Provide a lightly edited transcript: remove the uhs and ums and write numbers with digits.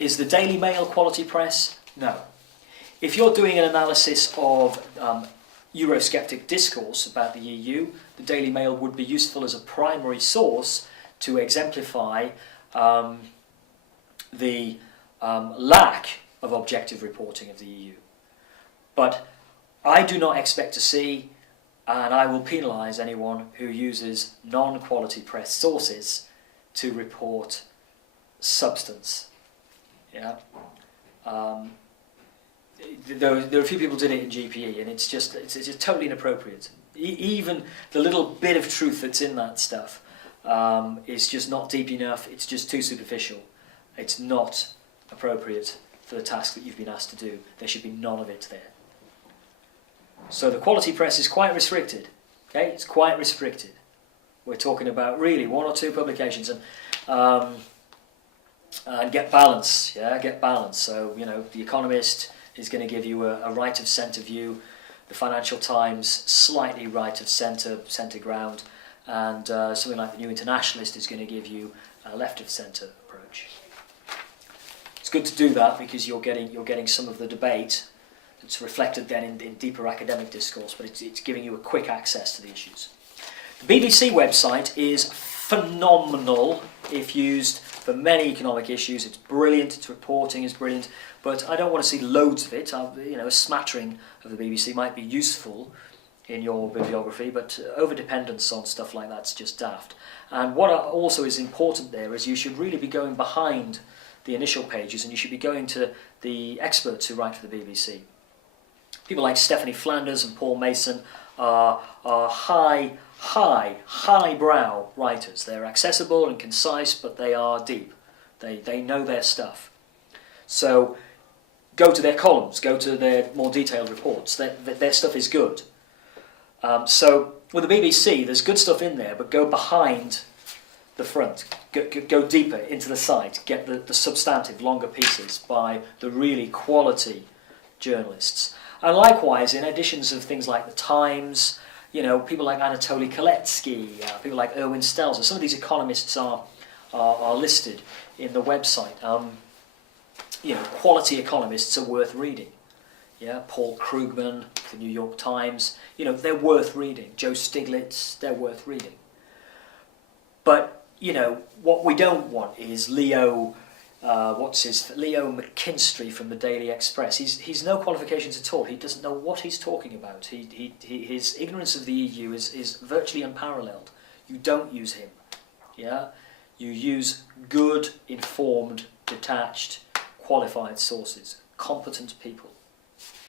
Is the Daily Mail quality press? No. If you're doing an analysis of Eurosceptic discourse about the EU, the Daily Mail would be useful as a primary source to exemplify the lack of objective reporting of the EU. But I do not expect to see, and I will penalise anyone who uses non-quality press sources to report substance. Yeah. There are a few people did it in GPE, and it's just totally inappropriate. Even the little bit of truth that's in that stuff is just not deep enough. It's just too superficial. It's not appropriate for the task that you've been asked to do. There should be none of it there. So the quality press is quite restricted. Okay, it's quite restricted. We're talking about really 1 or 2 publications, and get balance. Yeah, get balance. So The Economist is going to give you a right of centre view. The Financial Times, slightly right of centre ground, and something like the New Internationalist is going to give you a left of centre approach. It's good to do that because you're getting some of the debate that's reflected then in deeper academic discourse, but it's giving you a quick access to the issues. The BBC website is phenomenal if used for many economic issues. It's brilliant, its reporting is brilliant, but I don't want to see loads of it. A smattering of the BBC might be useful in your bibliography, but over-dependence on stuff like that's just daft. And what also is important there is you should really be going behind the initial pages, and you should be going to the experts who write for the BBC. People like Stephanie Flanders and Paul Mason are highbrow writers. They're accessible and concise, but they are deep. They know their stuff. So go to their columns, go to their more detailed reports. Their stuff is good. So with the BBC, there's good stuff in there, but go behind the front. Go deeper into the site. Get the substantive, longer pieces by the really quality journalists. And likewise, in editions of things like The Times, people like Anatoly Kaletsky, people like Erwin Stelzer, some of these economists are listed in the website. Quality economists are worth reading. Yeah, Paul Krugman, the New York Times, they're worth reading. Joe Stiglitz, they're worth reading. But, what we don't want is Leo McKinstry from the Daily Express. He's no qualifications at all. He doesn't know what he's talking about. His ignorance of the EU is virtually unparalleled. You don't use him. Yeah, you use good, informed, detached, qualified sources, competent people.